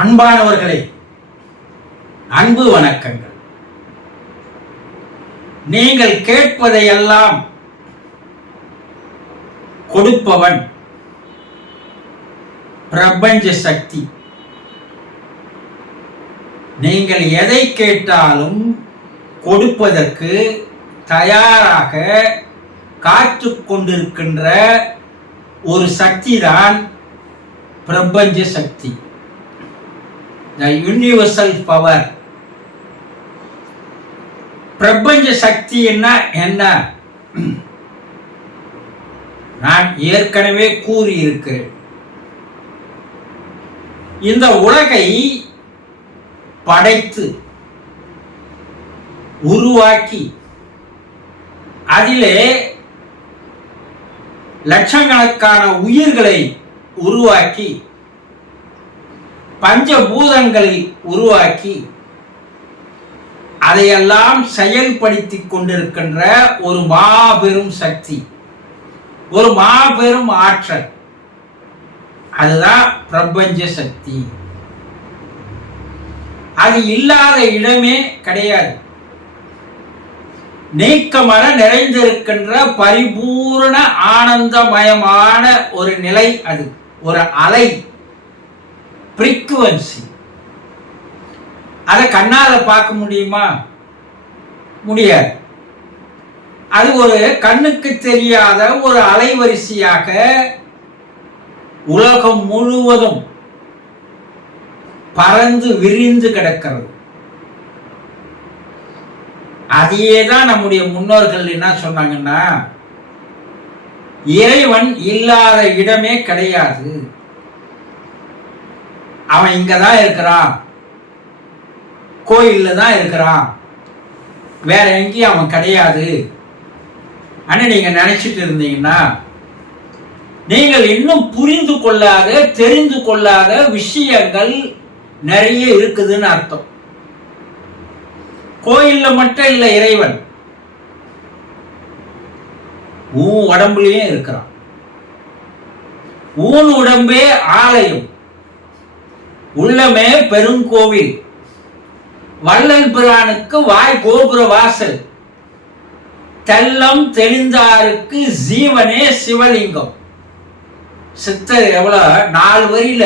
அன்பானவர்களே அன்பு வணக்கங்கள். நீங்கள் கேட்பதையெல்லாம் கொடுப்பவன் பிரபஞ்ச சக்தி. நீங்கள் எதை கேட்டாலும் கொடுப்பதற்கு தயாராக காத்து கொண்டிருக்கின்ற ஒரு சக்தி தான் பிரபஞ்ச சக்தி. த யூனிவர்சல் பவர் பிரபஞ்ச சக்தின்னா என்ன? நான் ஏற்கனவே கூறியிருக்கிறேன் இந்த உலகை படைத்து உருவாக்கி அதிலே லட்சக்கணக்கான உயிர்களை உருவாக்கி பஞ்சபூதங்களை உருவாக்கி அதையெல்லாம் செயல்படுத்தி கொண்டிருக்கின்ற ஒரு மாபெரும் சக்தி ஒரு மாபெரும் ஆற்றல். அதுதான் பிரபஞ்ச சக்தி. அது இல்லாத இடமே கிடையாது. நீக்கமர நிறைந்திருக்கின்ற பரிபூர்ண ஆனந்தமயமான ஒரு நிலை அது ஒரு அலை. ஃப்ரீக்குவன்சி அதை கண்ணால் பார்க்க முடியுமா? முடியாது. அது ஒரு கண்ணுக்கு தெரியாத ஒரு அலைவரிசையாக உலகம் முழுவதும் பறந்து விரிந்து கிடக்கிறது. அதையே தான் நம்முடைய முன்னோர்கள் என்ன சொன்னாங்கன்னா இறைவன் இல்லாத இடமே கிடையாது. அவன் இங்க தான் இருக்கிறான். கோயிலில் தான் இருக்கிறான். வேற எங்கேயும் அவன் கிடையாது. அண்ணா நீங்க நினைச்சிட்டு இருந்தீங்கன்னா நீங்கள் இன்னும் புரிந்து கொள்ளாத தெரிந்து கொள்ளாத விஷயங்கள் நிறைய இருக்குதுன்னு அர்த்தம். கோயில்ல மட்டும் இல்லை இறைவன். உன் உடம்புலயும் இருக்கிறான். ஊன் உடம்பே ஆலயம். உள்ளமே பெருங்கோவில். வள்ளல் பிரானுக்கு வாய் கோபுர வாசல். தெல்லம் தெளிந்தாருக்கு ஜீவனே சிவலிங்கம். சித்தர் எவ்வளோ? நாலு வரியில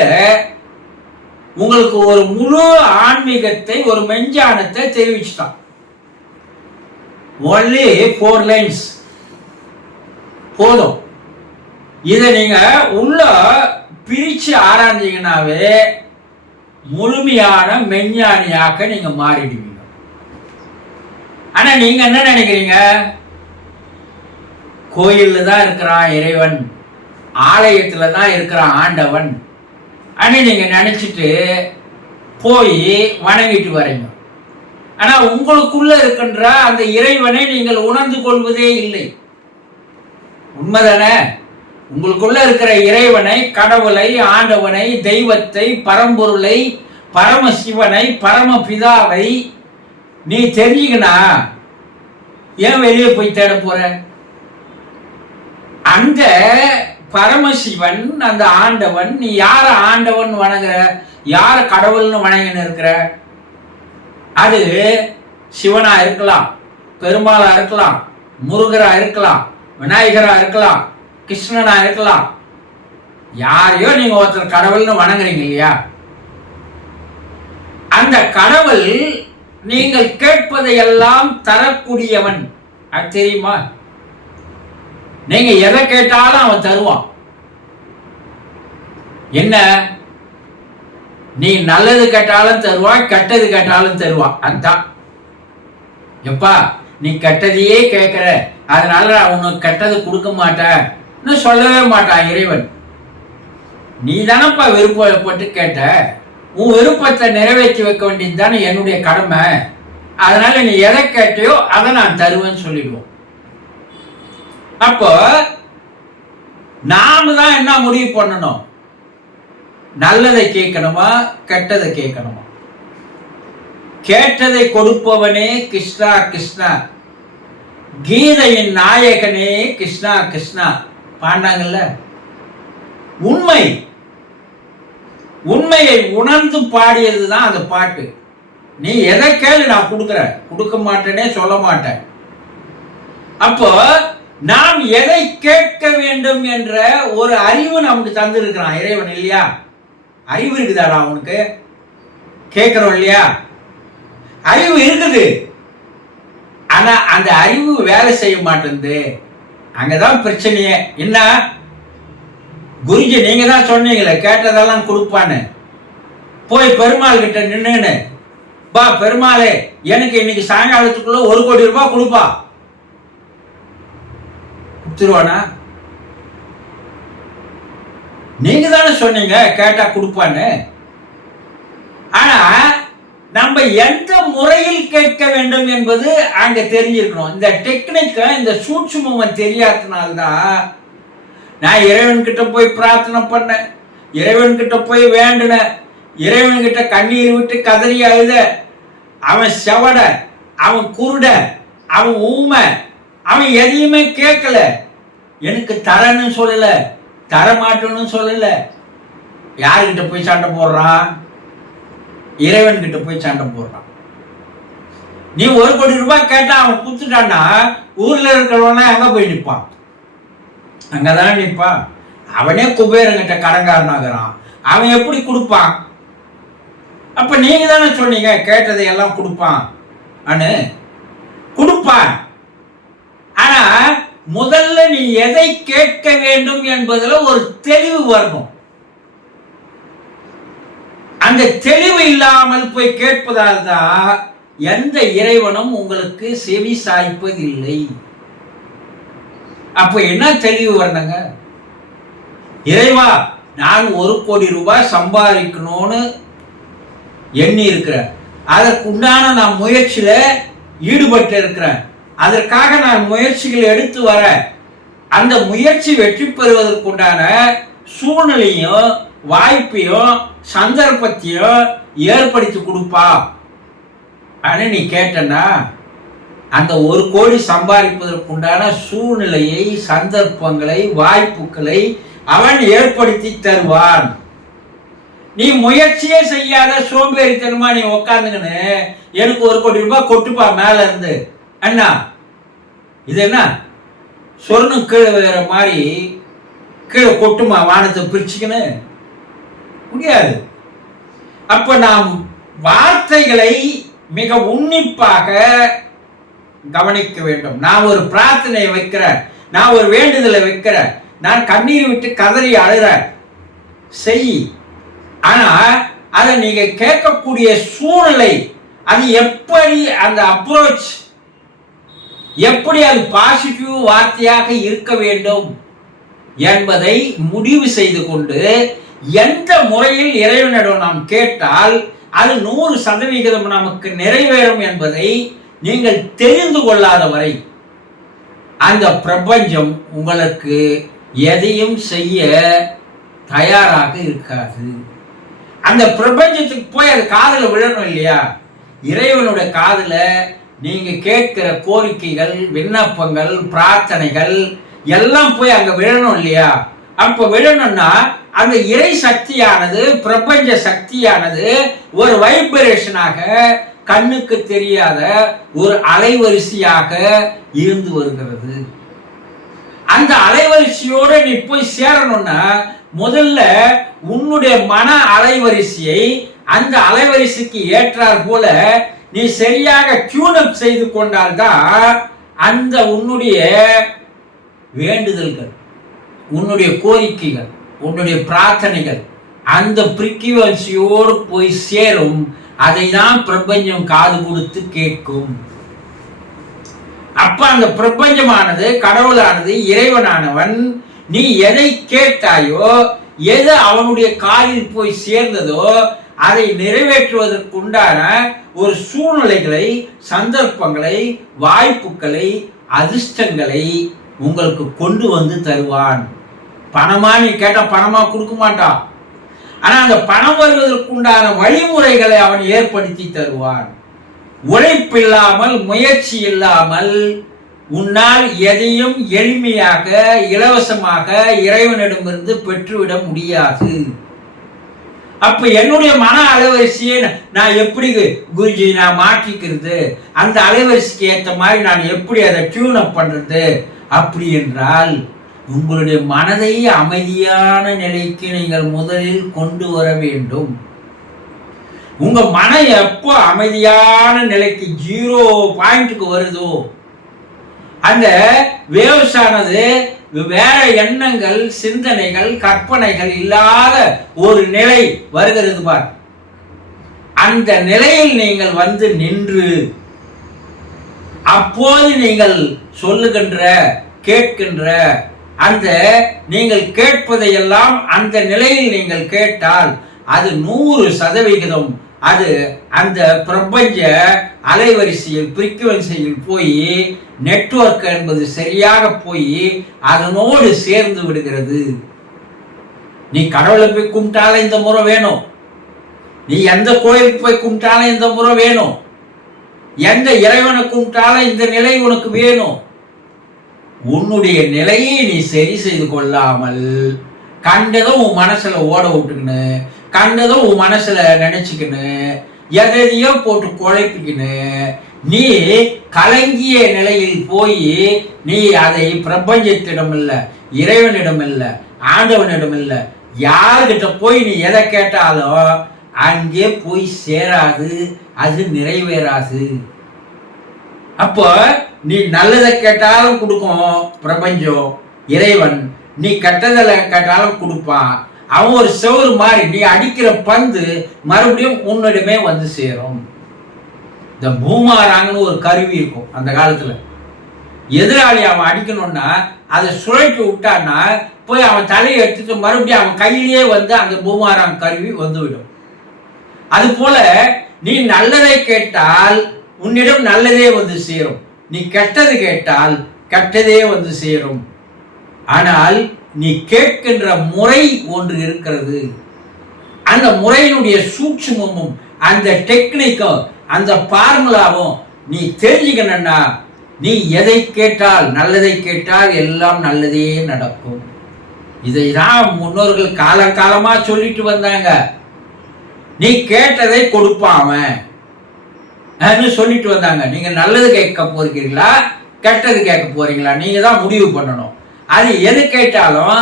உங்களுக்கு ஒரு முழு ஆன்மீகத்தை ஒரு மெஞ்சானத்தை தெரிவிச்சுட்டான். ஒன்லி ஃபோர் லைன்ஸ் போதும். இதை நீங்கள் உள்ள பிரிச்சு ஆராய்ந்தீங்கன்னாவே முழுமையான மெஞ்ஞானியாக நீங்க மாறிடுவீங்க. ஆனா நீங்க என்ன நினைக்கிறீங்க? கோயில்ல தான் இருக்கிறான் இறைவன். ஆலயத்துல தான் இருக்கிறான் ஆண்டவன். அப்படின்னு நீங்க நினைச்சிட்டு போய் வணங்கிட்டு வரீங்க. ஆனா உங்களுக்குள்ள இருக்கின்ற அந்த இறைவனை நீங்கள் உணர்ந்து கொள்வதே இல்லை. உண்மைதானே? உங்களுக்குள்ள இருக்கிற இறைவனை கடவுளை ஆண்டவனை தெய்வத்தை பரம்பொருளை பரமசிவனை பரமபிதாவை நீ தெரிஞ்சுக்கனா ஏன் வெளியே போய் தேட போற? அந்த பரமசிவன் அந்த ஆண்டவன் நீ யார ஆண்டவன் வணங்குற? யார கடவுள்னு வணங்கின்னு இருக்கிற? அது சிவனா இருக்கலாம் பெருமாளா இருக்கலாம் முருகரா இருக்கலாம் விநாயகரா இருக்கலாம் கிருஷ்ணனா இருக்கலாம். யாரையோ நீங்க ஒருத்தர் கடவுள்னு வணங்குறீங்க இல்லையா? அந்த கடவுள் நீங்கள் கேட்பதையெல்லாம் தரக்கூடியவன். அது தெரியுமா? நீங்க எதை கேட்டாலும் அவன் தருவான். என்ன? நீ நல்லது கேட்டாலும் தருவான் கெட்டது கேட்டாலும் தருவான் அதுதான் எப்பா நீ கெட்டதையே கேட்குற. அதனால நான் உனக்கு கெட்டது கொடுக்க மாட்டேன். சொல்லவே மாட்டான் இறைவன். நீ தானப்பா விருப்பப்பட்டு கேட்ட? உன் விருப்பத்தை நிறைவேற்றி வைக்க வேண்டியது தானே என்னுடைய கடமை. அதனால நீ எதை கேட்டையோ அதை நான் தருவேன்னு சொல்லிடுவோம். அப்போ நாம தான் என்ன முடிவு பண்ணணும்? நல்லதை கேட்கணுமா கெட்டதை கேட்கணுமா? கேட்டதை கொடுப்பவனே கிருஷ்ணா கிருஷ்ணா. கீதையின் நாயகனே கிருஷ்ணா கிருஷ்ணா. பாண்டாங்கல்ல? உண்மை. உண்மையை உணர்ந்து பாடியது தான் அந்த பாட்டு. நீ எதை கேளு நான் கொடுக்குறேன். கொடுக்க மாட்டேனே சொல்ல மாட்டேன். அப்போ நாம் எதை கேட்க வேண்டும் என்ற ஒரு அறிவு நமக்கு தந்திருக்கிறான் இறைவன் இல்லையா? அறிவு இருக்குதாடா அவனுக்கு? கேட்கிறோம் இல்லையா? அறிவு இருக்குது. ஆனா அந்த அறிவு வேலை செய்ய மாட்டேங்குது அங்கதான் பிரச்சனையே. என்ன? குருஜி நீங்க தான் சொன்னீங்களே கேட்டதெல்லாம் கொடுப்பான்னு. போய் பெருமாள் கிட்ட நின்னுன்னு பா பெருமாளே எனக்கு இன்னைக்கு சாயங்காலத்துக்குள்ள ஒரு கோடி ரூபாய் கொடுப்பா. கொடுத்துருவானா? நீங்க தானே சொன்னீங்க கேட்டா கொடுப்பான்னு. ஆனா நம்ம எந்த முறையில் கேட்க வேண்டும் என்பது அங்க தெரிஞ்சிருக்கணும். இந்த டெக்னிக்க இந்த சூட்சுமம் தெரியாதனால்தான் நான் இறைவன் கிட்ட போய் பிரார்த்தனை பண்ணேன். இறைவன் கிட்ட போய் வேண்டினேன். இறைவன் கிட்ட கண்ணீர் விட்டு கதறி அழுத. அவன் செவட அவன் குருட அவன் ஊமை அவன் எதையுமே கேட்கல. எனக்கு தரன்னு சொல்லல தரமாட்டேன்னு சொல்லல. யாருக்கிட்ட போய் சண்டை போடுறான்? இறைவன் கிட்ட போய் சண்டை போடுறான். நீ ஒரு கோடி ரூபாய் கேட்டா அவன் குத்துட்டான்னா ஊர்ல இருக்கிறவனா எங்க போய் நிற்பான் அங்கதான் நிற்பான் அவனே குபேரங்கிட்ட கடங்காரனாகிறான் அவன் எப்படி கொடுப்பான்? அப்ப நீங்க தானே சொன்னீங்க கேட்டதை எல்லாம் கொடுப்பான். அனு கொடுப்பான். ஆனா முதல்ல நீ எதை கேட்க வேண்டும் என்பதுல ஒரு தெளிவு வரணும். அந்த தெளிவு இல்லாமல் போய் கேட்பதால் தான் எந்த இறைவனும் உங்களுக்கு செவி சாய்ப்பதில்லை. அப்ப என்ன தெளிவு வரணுங்க? இறைவா நான் ஒரு கோடி ரூபாய் சம்பாதிக்கணும்னு எண்ணி இருக்கிறேன் அதற்குண்டான நான் முயற்சியில ஈடுபட்டு இருக்கிறேன் அதற்காக நான் முயற்சிகள் எடுத்து வர அந்த முயற்சி வெற்றி பெறுவதற்குண்டான சூழ்நிலையும் வாய்ப்பையும் சந்தர்ப்பத்தையும் ஏற்படுத்தி கொடுப்பா. அப்படின்னு நீ கேட்டனா அந்த ஒரு கோடி சம்பாதிப்பதற்குண்டான சூழ்நிலையை சந்தர்ப்பங்களை வாய்ப்புகளை அவன் ஏற்படுத்தி தருவான். நீ முயற்சியே செய்யாத சோம்பேறித்தனமா நீ உக்காந்துங்கன்னு எனக்கு ஒரு கோடி ரூபாய் கொட்டுப்பா மேல இருந்து அண்ணா இது என்ன? சொர்ணம் கீழே வேற மாதிரி கீழே கொட்டுமா? வானத்தை பிரிச்சுக்கின்னு? முடியாது. அப்ப நாம் வார்த்தைகளை மிக உன்னிப்பாக கவனிக்க வேண்டும். நான் ஒரு பிரார்த்தனையை வைக்கிறேன். நான் ஒரு வேண்டுதலை வைக்கிறேன். நான் கண்ணீர் விட்டு கதறி அழுகிறேன். செய். ஆனா அதை நீங்க கேட்கக்கூடிய சூழ்நிலை அது எப்படி அந்த அப்ரோச் எப்படி அது பாசிட்டிவ் வார்த்தையாக இருக்க வேண்டும் என்பதை முடிவு செய்து கொண்டு எந்த முறையில் இறைவனிடம் நாம் கேட்டால் அது நூறு சதவிகிதம் நமக்கு நிறைவேறும் என்பதை நீங்கள் தெரிந்து கொள்ளாத வரை அந்த பிரபஞ்சம் உங்களுக்கு எதையும் செய்ய தயாராக இருக்காது. அந்த பிரபஞ்சத்துக்கு போய் அது காதில் விழணும் இல்லையா? இறைவனுடைய காதில் நீங்க கேட்கிற கோரிக்கைகள் விண்ணப்பங்கள் பிரார்த்தனைகள் எல்லாம் போய் அங்க விழணும் இல்லையா? அப்ப விழணும்னா அந்த இறை சக்தியானது பிரபஞ்ச சக்தியானது ஒரு வைப்ரேஷனாக கண்ணுக்கு தெரியாத ஒரு அலைவரிசையாக இருந்து வருகிறது. அந்த அலைவரிசையோட நீ போய் சேரணும்னா முதல்ல உன்னுடைய மன அலைவரிசையை அந்த அலைவரிசைக்கு ஏற்றார் போல நீ சரியாக டியூனப் செய்து கொண்டால்தான் அந்த உன்னுடைய வேண்டுதல்கள் உன்னுடைய கோரிக்கைகள் உன்னுடைய பிரார்த்தனைகள் அந்த ஃப்ரீக்குவன்சியோடு போய் சேரும். அதை தான் பிரபஞ்சம் காது கொடுத்து கேட்கும். அப்ப அந்த பிரபஞ்சமானது கடவுளானது இறைவனானவன் நீ எதை கேட்டாயோ எது அவனுடைய காலில் போய் சேர்ந்ததோ அதை நிறைவேற்றுவதற்குண்டான ஒரு சூழ்நிலைகளை சந்தர்ப்பங்களை வாய்ப்புகளை அதிர்ஷ்டங்களை உங்களுக்கு கொண்டு வந்து தருவான். பணமா? நீ கேட்ட பணமா கொடுக்க மாட்டான் ஆனா அந்த பணம் வருவதற்குண்டான வழிமுறைகளை அவன் ஏற்படுத்தி தருவான். உழைப்பில்லாமல் முயற்சி இல்லாமல் உன்னால் எதையும் எளிமையாக இலவசமாக இறைவனிடமிருந்து பெற்றுவிட முடியாது. அப்ப என்னுடைய மன அலைவரிசையை நான் எப்படி குருஜி நான் மாற்றிக்கிறது? அந்த அலைவரிசைக்கு ஏற்ற மாதிரி நான் எப்படி அதை டியூன் அப் பண்றது? அப்படி என்றால் உங்களுடைய மனதை அமைதியான நிலைக்கு நீங்கள் முதலில் கொண்டு வர வேண்டும். உங்க மனம் எப்போ அமைதியான நிலைக்கு ஜீரோ பாயிண்ட்டுக்கு வருதோ அந்த வேவ்ஸானது வேற எண்ணங்கள் சிந்தனைகள் கற்பனைகள் இல்லாத ஒரு நிலை வருகிறது பார். அந்த நிலையில் நீங்கள் வந்து நின்று அப்போது நீங்கள் சொல்லுகின்ற கேட்கின்ற அந்த நீங்கள் கேட்பதையெல்லாம் அந்த நிலையில் நீங்கள் கேட்டால் அது நூறு சதவிகிதம். அது அந்த பிரபஞ்ச அலைவரிசையில் ஃப்ரீக்குவன்சியில் போய் நெட்வொர்க் என்பது சரியாக போய் அதனோடு சேர்ந்து விடுகிறது. நீ கடவுளை போய் கும்பிட்டாலே இந்த முறை வேணும். நீ எந்த கோயிலுக்கு போய் கும்பிட்டாலும் இந்த முறை வேணும். எந்த இறைவனை கும்பிட்டாலும் இந்த நிலை உனக்கு வேணும். உன்னுடைய நிலையை நீ சரி செய்து கொள்ளாமல் கண்டதும் உன் மனசுல ஓட விட்டுக்கின்னு கண்டதும் உன் மனசுல நினைச்சுக்கின்னு எதையோ போட்டு குழப்பிக்கின்னு நீ கலங்கிய நிலையில் போய் நீ அதை பிரபஞ்சத்திடம் இல்லை இறைவனிடம் இல்லை ஆண்டவனிடம் இல்லை யார்கிட்ட போய் நீ எதை கேட்டாலும் அங்கே போய் சேராது அது நிறைவேறாது. அப்போ நீ நல்லதை கேட்டாலும் கொடுக்கும் பிரபஞ்சம் இறைவன். நீ கெட்டதில் கேட்டாலும் கொடுப்பான் அவன் ஒரு செவரு மாதிரி நீ அடிக்கிற பந்து மறுபடியும் உன்னிடமே வந்து சேரும். இந்த பூமாராங்கன்னு ஒரு கருவி இருக்கும் அந்த காலத்தில். எதிராளி அவன் அடிக்கணும்னா அதை சுழட்டி விட்டான்னா போய் அவன் தலையை எடுத்துட்டு மறுபடியும் அவன் கையிலேயே வந்து அந்த பூமாராங் கருவி வந்துவிடும். அது போல நீ நல்லதை கேட்டால் உன்னிடம் நல்லதே வந்து சேரும். நீ கெட்டது கேட்டால் கெட்டதே வந்து சேரும். ஆனால் நீ கேட்கின்ற முறை ஒன்று இருக்கிறது. அந்த முறையினுடைய சூட்சுமமும் அந்த டெக்னிக்கும் அந்த பார்முலாவும் நீ தெரிஞ்சுக்கணும்னா நீ எதை கேட்டால் நல்லதை கேட்டால் எல்லாம் நல்லதே நடக்கும். இதை தான் முன்னோர்கள் காலங்காலமா சொல்லிட்டு வந்தாங்க. நீ கேட்டதை கொடுப்பாம சொல்லிட்டு வந்தாங்க. நீங்க நல்லது கேட்க போகிறீங்களா கெட்டது கேட்க போறீங்களா? நீங்க தான் முடிவு பண்ணணும். அது எது கேட்டாலும்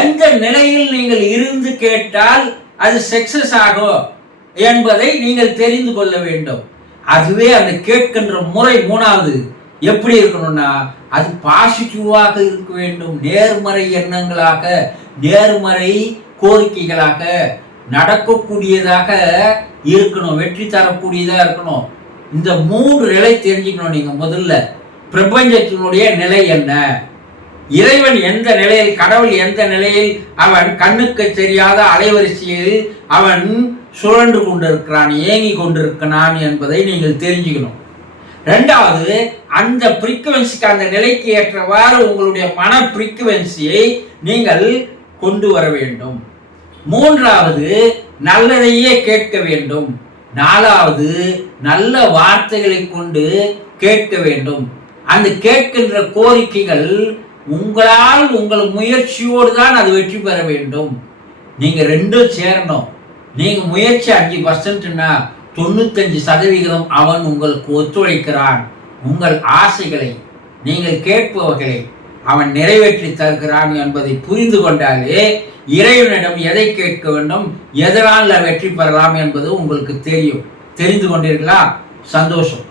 எந்த நிலையில் நீங்கள் இருந்து கேட்டால் அது சக்சஸ் ஆகும் என்பதை நீங்கள் தெரிந்து கொள்ள வேண்டும். அதுவே அந்த கேட்கின்ற முறை மூணாவது. எப்படி இருக்கணும்னா அது பாசிட்டிவாக இருக்க வேண்டும். நேர்மறை எண்ணங்களாக நேர்மறை கோரிக்கைகளாக நடக்கக்கூடியதாக இருக்கணும். வெற்றி தரக்கூடியதாக இருக்கணும். இந்த மூன்று நிலை தெரிஞ்சுக்கணும் நீங்கள் முதல்ல. பிரபஞ்சத்தினுடைய நிலை என்ன? இறைவன் எந்த நிலையில் கடவுள் எந்த நிலையில் அவன் கண்ணுக்கு தெரியாத அலைவரிசையில் அவன் சுழன்று கொண்டிருக்கிறான் ஏங்கி கொண்டிருக்கிறான் என்பதை நீங்கள் தெரிஞ்சுக்கணும். ரெண்டாவது அந்த ஃப்ரீக்குவன்சிக்கு அந்த நிலைக்கு ஏற்றவாறு உங்களுடைய மன ஃப்ரீக்குவன்சியை நீங்கள் கொண்டு வர வேண்டும். மூன்றாவது நல்லதையே கேட்க வேண்டும். நாலாவது நல்ல வார்த்தைகளை கொண்டு கேட்க வேண்டும். அந்த கேட்கின்ற கோரிக்கைகள் உங்களால் உங்கள் முயற்சியோடு தான் அது வெற்றி பெற வேண்டும். நீங்கள் ரெண்டும் சேரணும். நீங்கள் முயற்சி அஞ்சு பர்சன்ட்னா தொண்ணூத்தஞ்சு சதவிகிதம் அவன் உங்களுக்கு ஒத்துழைக்கிறான். உங்கள் ஆசைகளை நீங்கள் கேட்பவர்களை அவன் நிறைவேற்றி தருகிறான் என்பதை புரிந்து கொண்டாலே இறைவனிடம் எதை கேட்க வேண்டும் எதனால் வெற்றி பெறலாம் என்பது உங்களுக்கு தெரியும். தெரிந்து கொண்டீர்களா? சந்தோஷம்.